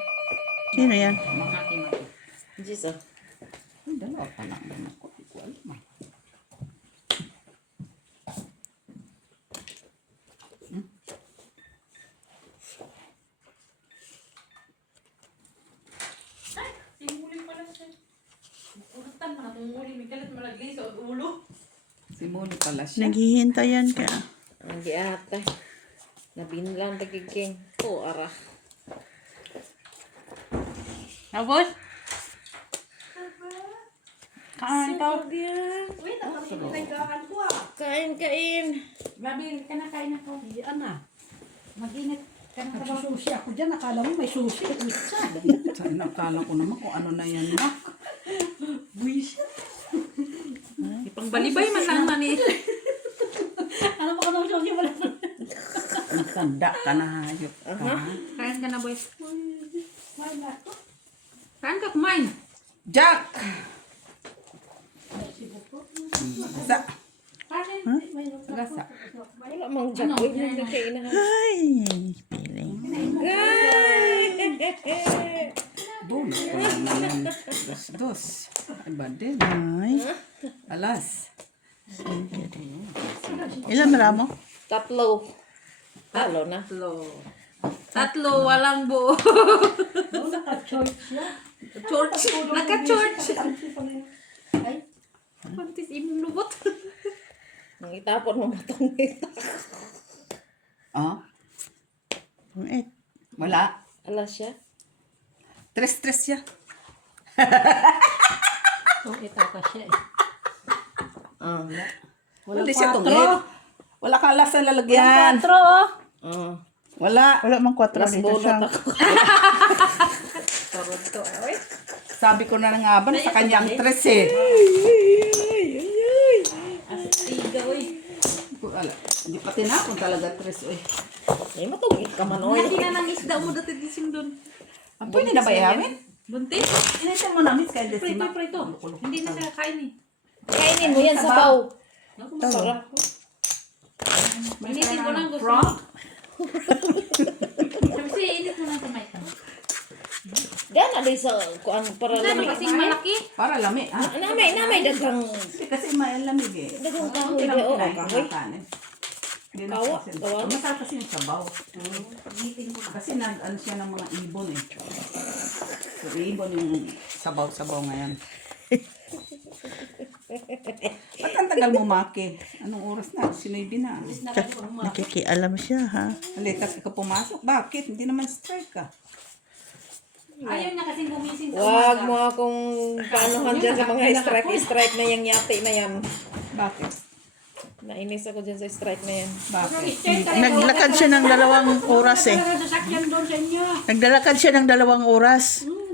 Sino yan? Makati-mati. Jis oh. Ay, dalawa pala. Ano ko? Hindi ko alam ah. Simuli pala siya. Urutan mo na kung muli. May kalat malagay sa ulo. Simuli pala siya. Naghihintayan ka. Hindi ata. Nabinlang tagiging. Oo, ara. Tapos? Kain ka. Wait, nagkakaan ko ah. Kain, kain. Babi, ka na kain ako. Diyan na. Mag-init ka na ka ba? Nagsususi ako dyan. Akala mo may susi. Pizza. Sa inakala ko naman kung ano na yan na. Buwis. Ipangbalibay man lang mani. Ano ba ka nang susi? Wala na. Ang tanda ka na hayop ka. Kain ka na, boy. Wala ko. Kain ka, kumain. Jack! Sa. Gasa. Wala mang jakoy mo na kain na. Ay, piling. Boom. Dos. Iba din. Ay. Alas. Sige. Ilan ramo? Tatlo. Talo na. Tatlo, walang buo. Naka-church na. Church. Naka-church. Pantis imong lubot. Nang itapon mo matong ito. Oh, Ang et. wala. Alas siya. Tres siya. Okay, taka siya eh. Wala siya tungit. Wala kang lasa lalagyan. Patro, oh. Wala. Wala mang 4 Last dito bonus siya. ako. Sabi ko na nga ba, sa kanya ang tres eh. Wala. Hindi pa tinapon talaga tres eh. Ay, matungit ka man, oy. Hindi na ng isda mo dati gising doon. Ah, pwede na ba yamin? Buntis? Initin mo na, miss, kaya desima. Prito. Hindi na siya kain eh. Kainin mo yan, sabaw. Sarap. Initin ko lang gusto. Frog? Sabi init mo lang kamay ka. Diyan na din sa kuan para Ano lamig. kasing malaki? Para lami, ha? Namay dagang Kasi malamig eh. dagang kahoy Hindi di lang o kinain kahoy. kumakain. Hindi na Kawa, kasi. kawa. Masarap kasi yung sabaw. Kasi ano siya ng mga ibon eh. So, ibon yung sabaw-sabaw ngayon. Ba't ang tagal mo, Maki? Anong oras na? Sinoy na. Nakikialam siya, ha? Halitas ka pumasok. Bakit? Hindi naman strike ka. Ayaw niya kasing gumising sa Wag umaga. mo akong paanohan dyan sa mga strike na yung yate na yan. Bakit? Nainis ako dyan sa strike na yan. Bakit? Naglakad siya ng 2 oras eh. Talaga sasakyan doon sa inyo. Naglalakad siya ng 2 oras.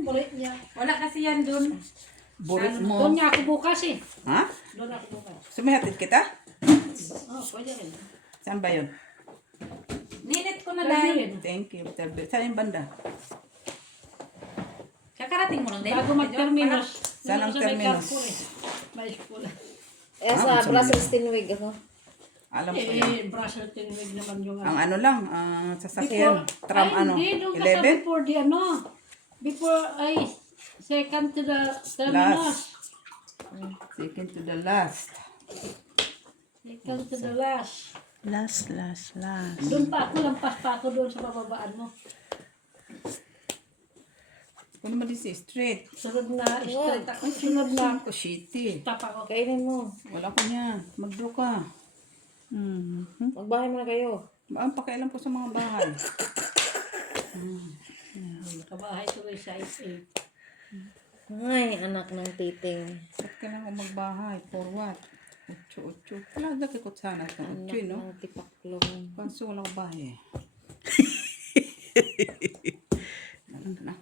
Bulit niya. Wala kasi yan doon. Burit Doon mo. niya ako bukas eh. Ha? Doon ako bukas. Sumihatid kita? Oh, pwede rin. Saan ba yun? Ninit ko na dahil. Thank you. Saan yung banda? Kakarating mo lang din. Bago mag-terminus. Saan ang Doon sa may terminus? Carrefour eh. May school. Eh, sa Brussels Tinwig ako. Alam ko yan. Eh, Brussels tinwig naman yung Ang ano lang, sasakyan. Tram ay, ano? hindi. Doon ka sa 11? before the ano. Before ay second to the terminus. Second to the last. Second to the last. Last. Doon pa ako, lampas pa ako doon sa bababaan mo. Kung naman din si straight. Sunod na straight ako. Sunod na Ako shitty. tap ako. Kainin mo. Wala ko niyan. Mag-draw ka. Magbahay mo na kayo. Ang pakialam ko sa mga bahay. Kabahay tuloy sa SA. Ay, anak ng titing. Ba't kailangan ko magbahay? For what? Utso. Wala dakikot sana sa Anak utso, no? ng tipaklong. Kaso wala ko bahay eh. Na.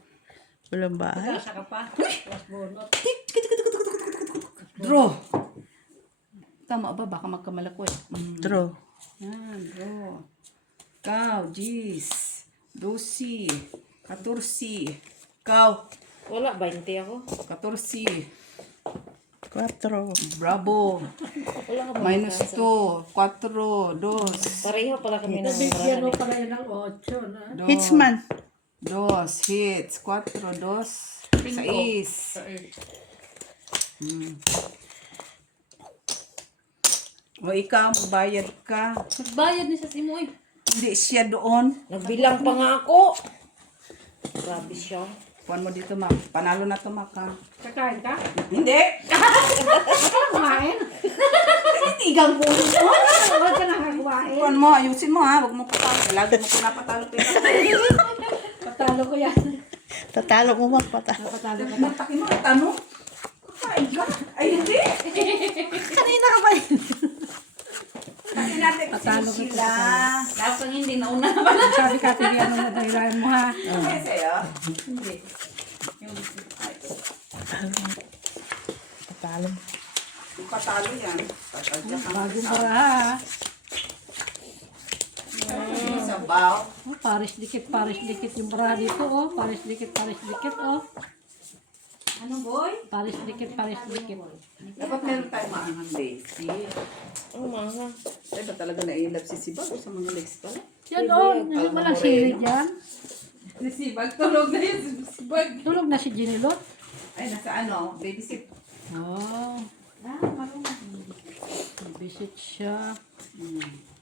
Walang bahay. Kasa ka pa. Tapos bunot. Draw. Tama ba? Baka magkamalako eh. True. Yan, draw. Cow, jeez. 12. 14. Cow. Wala, 20 ako. 14. 4. Bravo. Wala ka ba? Minus 2. 4. 2. Pareho pala kami ng Bigyan mo marami. pala yun ng 8 na. Hitsman. 2. Hits. 4. 2. 6. O ikaw, magbayad ka. Magbayad ni sa Simoy. Hindi siya doon. Nagbilang pa nga ako. Grabe siya. Kuhan mo dito, Mak. Panalo na to, Mak, ha? Kakain ka? Hindi! Kumain? Titigang po ito. Huwag ka nakakumain. Kuhan mo, ayusin mo, ha? Huwag mo patalo. Lagi mo pinapatalo. Patalo ko yan. Tatalo mo magpatalo. Patalo ka. Mataki mo, tanong. Kakain ka? Ay, hindi. Kanina ka ba yun? Kasi natin kasi sila. Lalo kang hindi nauna na pala. Sabi ka, tigyan mo na dahilan mo ha. Kasi sa'yo. Hindi. Tatalo. Yung patalo yan. Patadya ka. Bago para ha. Sabaw. Oh, paris dikit yung bra dito oh. Paris dikit oh. Ano boy? Paris dikit. Dapat meron tayong maangang lazy. Ang mga. Ay, ba talaga na-ilap si Sibag o sa mga legs pala? Yan oh, hindi mo lang sili dyan. Si Sibag, tulog na yun si Sibag. Tulog na si Ginilot. Ay, nasa ano, babysit. Oh. Ah, marunong. Visit siya.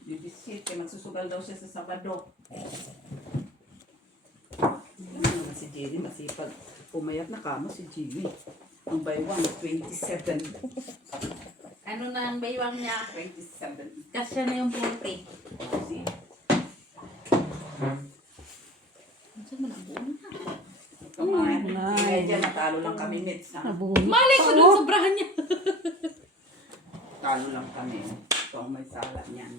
Bibisit, kaya magsusugal daw siya sa Sabado. Si Jerry masipag. Pumayat na kamo si Jerry. Ang baywang, 27. Ano na ang baywang niya? 27. Kasya na yung 40. Si Saan mo nabuo na? Kumain. Medyo natalo lang kami, Mitz. Ha? Nabuhon. Malay ko dun, sobrahan niya. Talo lang kami. Ito ang may sala niyan.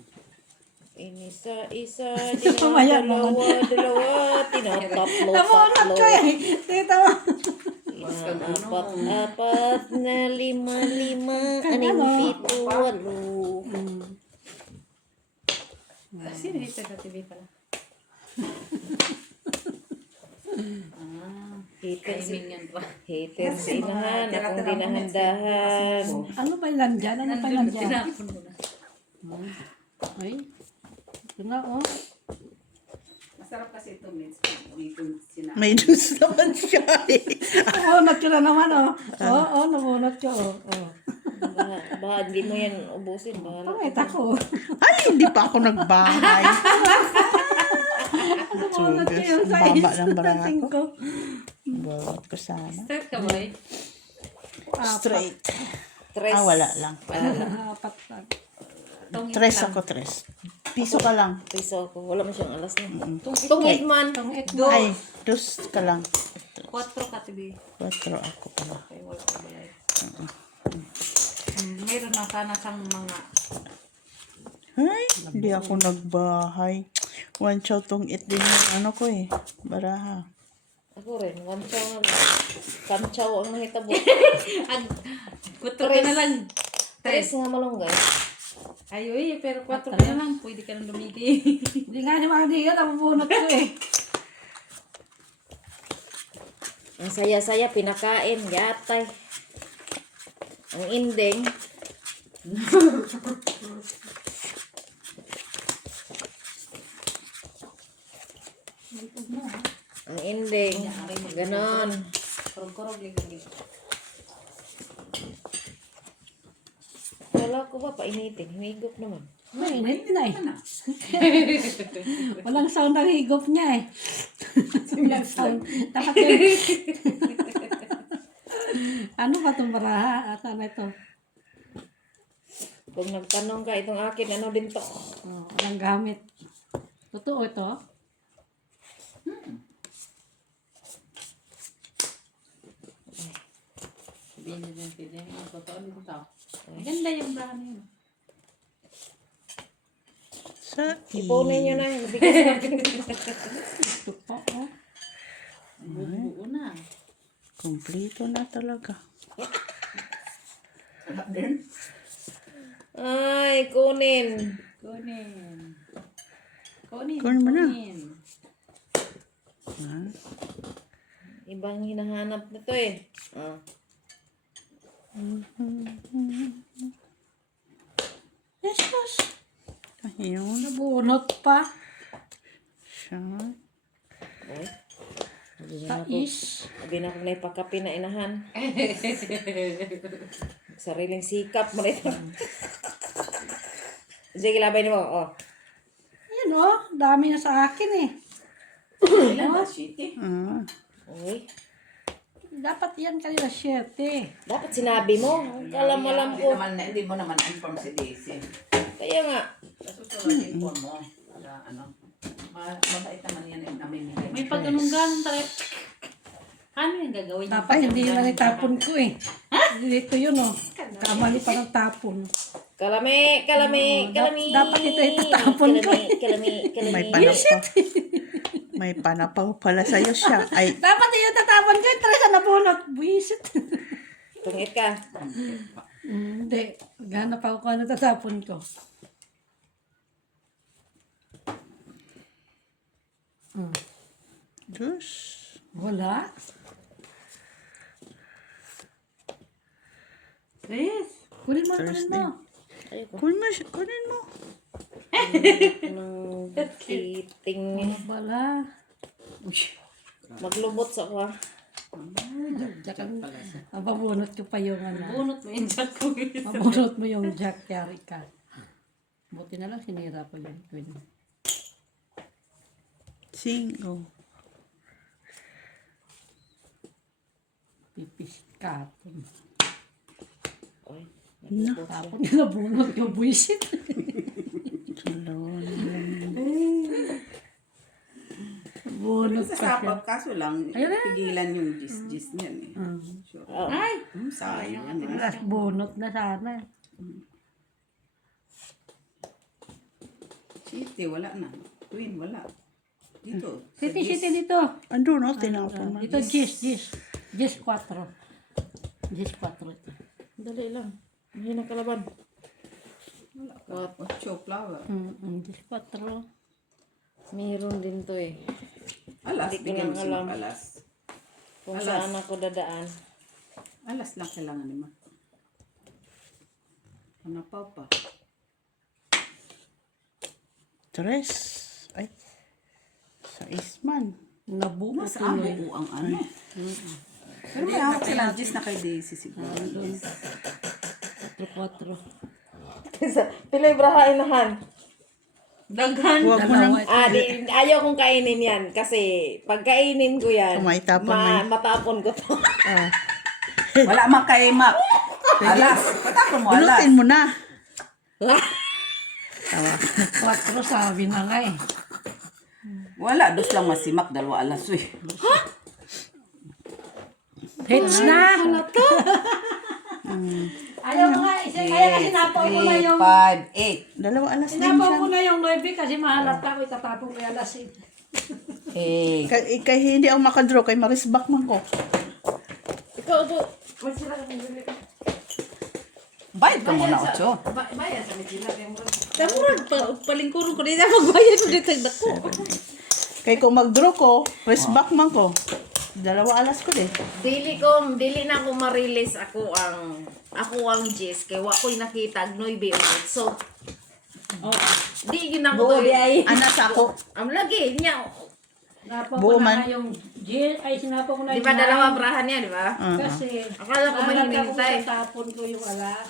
Inisa-isa, Mamaya dalawa, tinataplo, Nabuhonot tatlo. ko eh. Tita mo. Apat na lima, anim, pito, walo. Sino ito sa TV pala? Hater si, Timing yan pa. hater si inahan, akong dinahandahan. Ano pa lang dyan? Ano pa lang dyan? Tinapon mo na. Ay. Ito nga oh. Masarap kasi ito, Mitz. Ulitin sinabi. May juice naman siya eh. Nabunot ko na naman oh. Oo, nabunot ko oh. Baka hindi mo yan ubusin. Bahala. Pangit ako. Ay, hindi pa ako nagbahay. Nabunot ko yung sa Baba ng baraha isang ko. ko. Bawat ko sana. Start ka ba eh? Straight. Tres. Wala lang. Apat lang. Tres ako, tres. Piso ka lang. Piso ako. Wala mo siyang alas na. Tungit man. Tungit mo. Ay, dos ka lang. 4 ka TV. Quatro ako pala. Okay, wala ka ba eh? Meron na sana sang mga Ay, hindi ako nagbahay. One chow tong it din yung ano ko eh. Baraha. Ako rin. One chow na lang. Kamchow ang nahitabo. Kuto ka na lang. Tres nga malunggay. Ayoy, pero 4 ka na lang. Pwede ka nang lumidi. Hindi nga ni mga diyan. Nabunot ko eh. Ang saya-saya, pinakain, yatay. Ang ending. Ang ending. Ganon. Kurog-kurog ligay. Wala ko ba painitin? Humigop naman. Mainit na eh. Walang sound ang higop niya eh. Walang sound. Dapat yun. Ano ba itong baraha? Asa na ito? Kung nagtanong ka, itong akin, ano din to? Oh, walang gamit. Totoo ito? Sabihin niya din, pwede yung totoo nito tao. Maganda yung bra na yun. Sa Ipunin nyo na yun. Bigas natin. Ito pa oh. Buo na. Kompleto na talaga. Ay, kunin. Kunin. Kunin. Kunin mo na. Ibang hinahanap na to eh. Ah. Yes, yes. Ayun. Nabunot pa. Siya. Ay. Tais. Sabi na kung naipakapi na inahan. Sariling sikap mo rin. Sige, labay mo. Oh. Ayan oh. Dami na sa akin eh. Ilan ba, Shitty? Ah. Uy. Dapat yan kanila 7. Dapat sinabi mo. Kalam-alam ko. Hindi mo naman inform si Daisy. Kaya nga. Sa susunod, inform mo. Para ano. Mabait naman yan yung namimigay. May pagganong-ganong tayo. Ano yung gagawin niya? Dapat hindi lang itapon ko eh. Dito yun oh. Kamali pa ng tapon. Kalami. Dapat ito itatapon ko. Kalami. May panapaw. May panapaw pala sa'yo siya. Ay, Dapat yung tatapon ko. Talaga nabunot. Buisit. Tungit ka. Hindi. Gana pa ako kung ano tatapon ko. Diyos. Wala. Yes. Kunin mo. Ayoko. Kunin mo. Nang kiting. Wala. Maglubot sa ako. Diyan. Mababunot ko pa yung ano. Bunot mo yung jack ko. Mabunot mo yung jack. Yari ka. Buti na lang sinira ko yung twin. 5. Pipis kapon. Na. Tapos nabunot yung buwisit. Salon. Bunot sa sapag, kaso lang, Ayun na. pigilan yung gis-gis niyan eh. Sure. Ay! Sayang. Tapos bunot na sana. City, wala na. Twin, wala. Dito. sa Siti, gis. siti dito. Ando no, tinapon mo. Dito, gis. Gis 4. Gis 4 ito. Dali lang. Mahina kalaban. What? Ocho flower. Gis 4. Mayroon din to eh. Alas, Hindi ko bigyan mo lang si alam. Mac alas. Kung Alas. saan ako dadaan. Alas lang kailangan ni Mac. Ano pa? 3. Ay. 6 man. Nabunot Mas abo ang ano. Pero may hawak silang gis na kay Daisy siguro. 4. Kaysa, pilay braha inahan. Daghan. Huwag mo nang Ayaw kong kainin yan. Kasi pag kainin ko yan, Maitapon mo yun. matapon ko to. Wala man kay Mac. Alas. Patapon mo alas. Bulutin mo na. 4 sabi na nga eh. Wala. Dos lang masimak. 2 alas. Uy. Hits na! Ayaw mo nga, kaya kasi napaw ko na 3, yung... 5, 8. 2 alas din Sinapaw siya. ko na yung 9 kasi mahalata ko, itatapon ko yung alas 8. Kay hindi ako makadraw, kay marisbak man ko. Ikaw po. Bayad ka muna, 8. Bayan sa Medina. Tamurag, palingkurong ko dito. Magbayan ko dito. Dako. Kay kung magdraw ko, risbak man ko. 2 alas ko din. Dili na ako ma-release ako ang Jess kay wa ko'y nakita Noy ulit. So di yun ako to. Anas ako. Am lagi niya. Sinapaw ko Buman. na nga yung Jill, ay sinapaw ko na Di yung ba 9. dalawa brahan niya, di ba? Kasi, Akala ko mahinig tayo. Itatapon ko yung alas.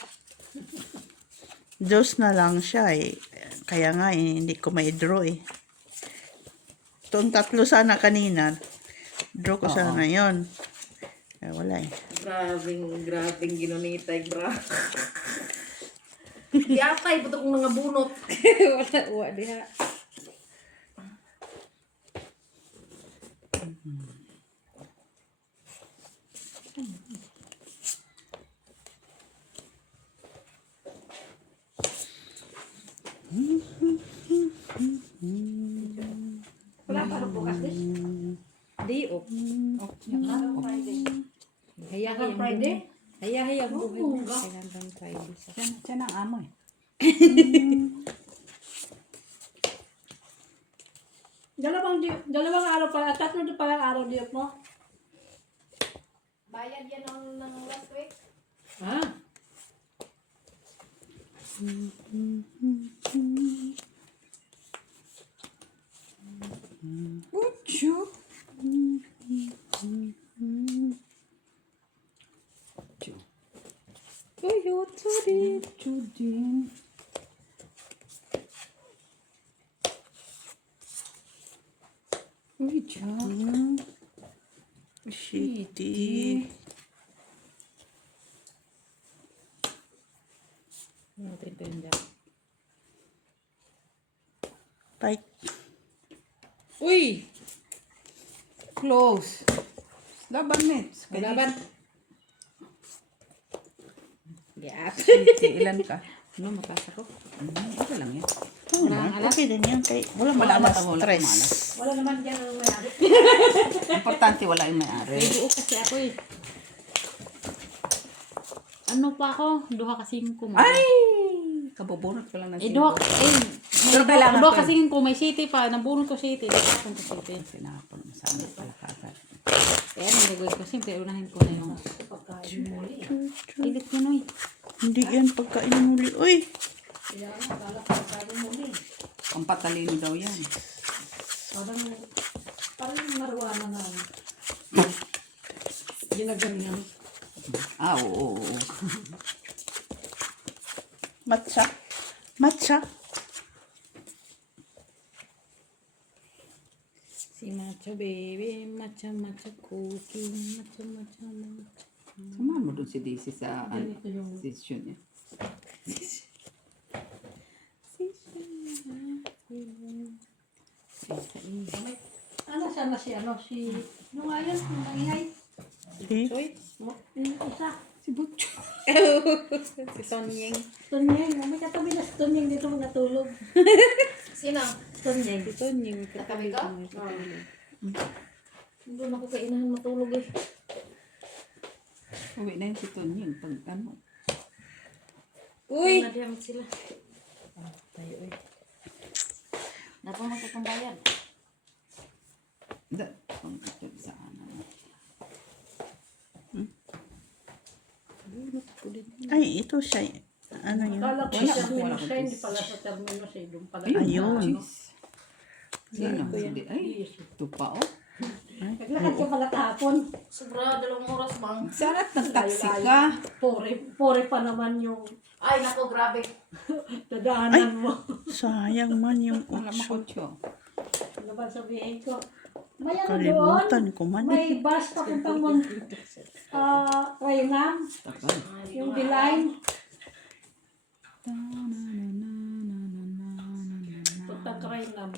Diyos na lang siya eh. Kaya nga eh, hindi ko may draw eh. Itong 3 sana kanina. Draw ko sana yun. Eh, wala eh. Grabing ginunitay, bra. Yatay, puto kong mga bunot. Wala diha. Wala pa rin bukas din. Di, oh. Hanggang Friday? Hayay ang buhay. Oo, Kailangan Friday sa... Yan ang amo eh. Dalawang araw pala, 3 na pala araw diop mo. Bayad yan ng last week? Ha? Ocho. Uy, ocho din. Judin. Uy, Jack. Shitty. Natin ko yun dyan. Bye. Uy! Close. Laban, Nets. Laban. Yeah. Ilan ka? Ano, makasa ko? Okay lang yan. Okay din yan. Kay, wala Wala alas wala stress. malas. Wala naman dyan ang mayari. Importante wala yung may-ari. May buo kasi ako eh. Ano pa ako? 2 ka 5 mo. Ay! Kabubunot ko lang ng Eh, 2 singko. Pero kailangan Doha ko kasi ko may city pa. Nabunod ko city. Nabunod ko city. Pinapon mo sana pala kagad. Kaya nilagay ko. Siyempre, unahin ko na yung pagkain muli. Ilit ko no eh. Hindi yan pagkain muli. Uy! Pampatalino daw yan. Parang marijuana na. Ginaganyan. Ah, oo. Matcha. Matcha. Matcha baby, matcha matcha cooking, matcha matcha matcha. Samahan mo doon si Daisy sa session niya. Ano sana si ano si ano nga yun, yung maingay. Eh, Yung isa. Si Butcho. Si Tonyeng. Tunyeng. May katabi na si Tunyeng dito natulog. Sino? Tunyeng. Si Tonyeng. Katabi ko? Katabi. Doon ako kainahan matulog eh. Uwi na yun si Tonyeng. Pag ano. Uy! Nadiyamit sila. Tayo eh. Napunta sa kumbayan. Da. Pag ito sa ano. ay, ito siya. Ano yun? Akala ko Wala, sa wala terminus ko siya, hindi tis. pala sa terminus eh. Doon pala. Ayun. Jeez. Sino? Hindi. Ay, ito pa oh. Naglakad ka pala kahapon. Sobra, 2 oras bang? Sana nag-taxi ka. Pore pa naman yung Ay, nako, grabe. dadaanan mo. Sayang man yung Wala 8. makotyo. Ano ba sabihin ko? May ano doon? Kalimutan ko man. May bus papuntang Raynam. Tagal. Yung Beeline. Puntang Raynam.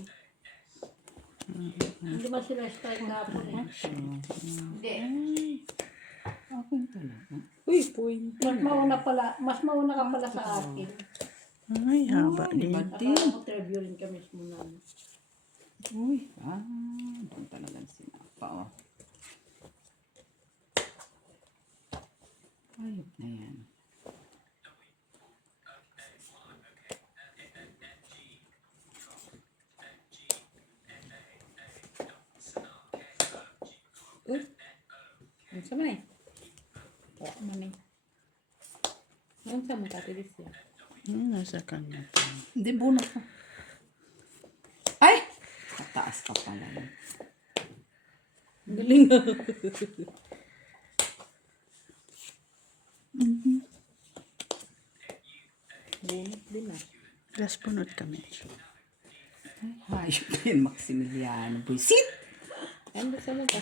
Hindi ba sila start kahapon eh? Hindi. Ako yung talaga. Uy, point. Mas mauna ka pala sa akin. Ay, haba din. Akala ko trivia rin kami muna. Uy, doon talagang sinapa, oh. Ayop na yan. Uy! Ano sa man eh? Wala man eh. Ano sa mga katilis yan? Nasa kanya pa. Hindi, bunot ko. Ay! Kataas ka pala. Galing. Bunot din ah. Alas punot kami. Hayop na yan, Maximiliano. Buisit! Ano sa mga?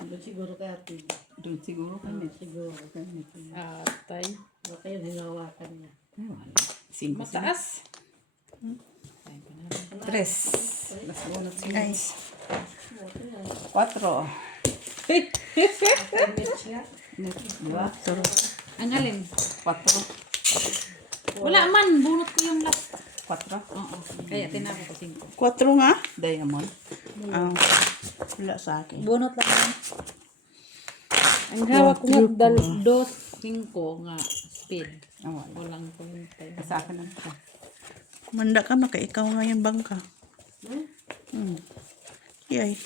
Ano siguro kaya ate? Doon siguro kami. Siguro. Atay. Baka yun hinawakan niya. Ay, wala. 5 Mataas. Tres. Las bunot si Ay, 4. Mitch nga. Diba? turo. Ang alin? 4. Wala man. Bunot ko yung last. 4. Oo. Kaya tinapos ko 5. 4 nga? Diamond. Ah, wala sa akin. Bunot lang yan. Ang hawak ko nga 2-5 nga speed. Ah, wala. Walang kuwintay. Sa akin ang 3. Kumanda ka, maka ikaw nga yung bangka. Yay.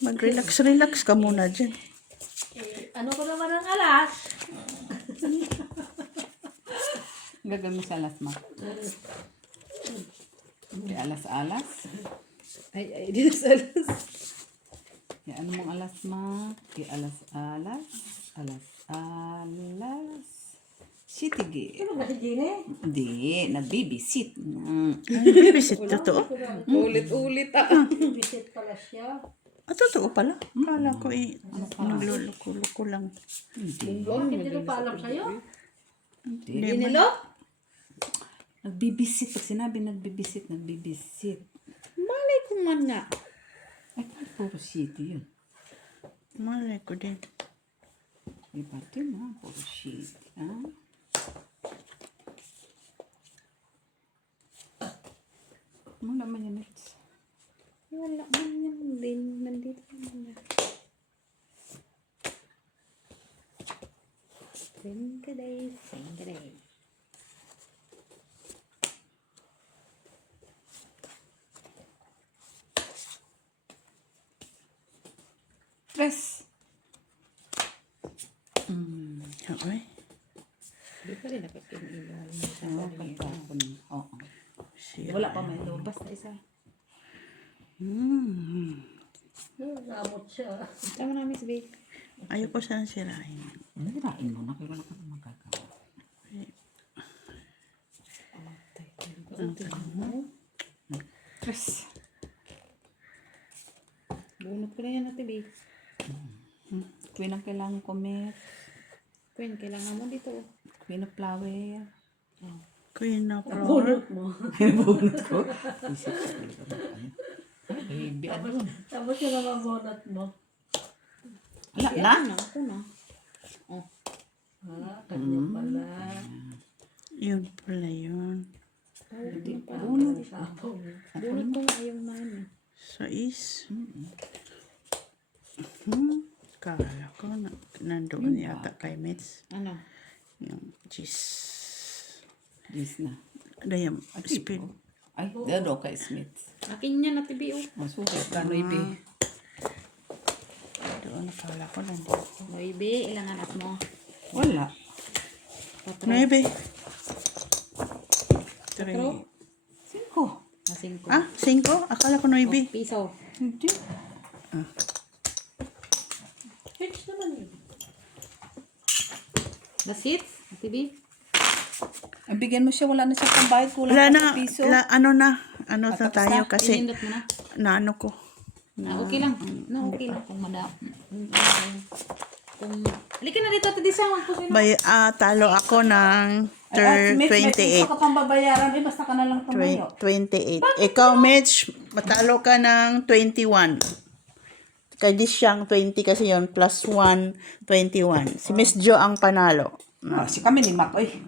Mag-relax ka muna dyan. Ano ko naman ang alas? Gagawin sa alas, ma. Kaya alas-alas. Ay, di na sa alas. Kaya ano mong alas, ma? Kaya alas-alas. Alas-alas. Sitige. Ano ba si Gine? Hindi, nagbibisit. Ay, bibisit, totoo. Ulit-ulit ah. Visit pala siya. Ah, totoo pala. Kala ko nagluluko lang. Hindi. Hindi ko pa alam sa'yo. Dinilo? Nagbibisit. Pag sinabi nagbibisit. Malay ko man nga. Ay, puro city yun. Malay ko din. Iba din, ha? Puro city, ha? Ano naman yun, Nets? Wala man yan din. Nandito naman na. Sing a day, sing a day. Tres. Okay. Di pa rin nakapinilaw. Oo, pagkakon. Oo. Siya. Wala pa may lobas na isa. Gamot siya. Tama na, Miss B. Ayoko saan sirain. Nagirain mo na. Kaya wala ka na magagawa. na, TV. Queen ang kailangan ko, Met. Queen, kailangan mo dito. Queen of flower. Queen of Flower. Bunot mo. Hinabunot ko. Isip ko talaga ba, ano? Baby, ano? Tapos yung mga bunot mo. Wala na. Ako na. Oh. Kanya pala. Yun pala yun. Bunot ko nga yung man. 6. Kala ko nandoon yata kay Mets. Ano? Yung cheese. Yes na. Dayam, speed. Ay, dado kay Smith. Akin yan na, TV. Masukat ka, Noibe. Doon, kala ko nandito. Noibe, ilang anak mo? Wala. 4. 9. 3. Cinco. Na 5. Ah, 5? Akala ko 9. Piso. Hindi. Fetch naman yun. Basit, TV. Ay, bigyan mo siya, wala na siya pambayad. Kulang Wala pa na, sa piso. ano na Tapos tayo na, kasi Pinindot mo na. naano ko. Okay lang. No, okay lang. Kung halika na dito, Titi Sang. Talo ako ng Smith, may piso 28. ka pang babayaran. Eh, basta ka na lang tumayo. 28. Ikaw, Mitch, matalo ka ng 21. Kay Disyang 20 kasi yon plus 1, 21. Si Miss Jo ang panalo. Ah, si kami ni Mac. Ay,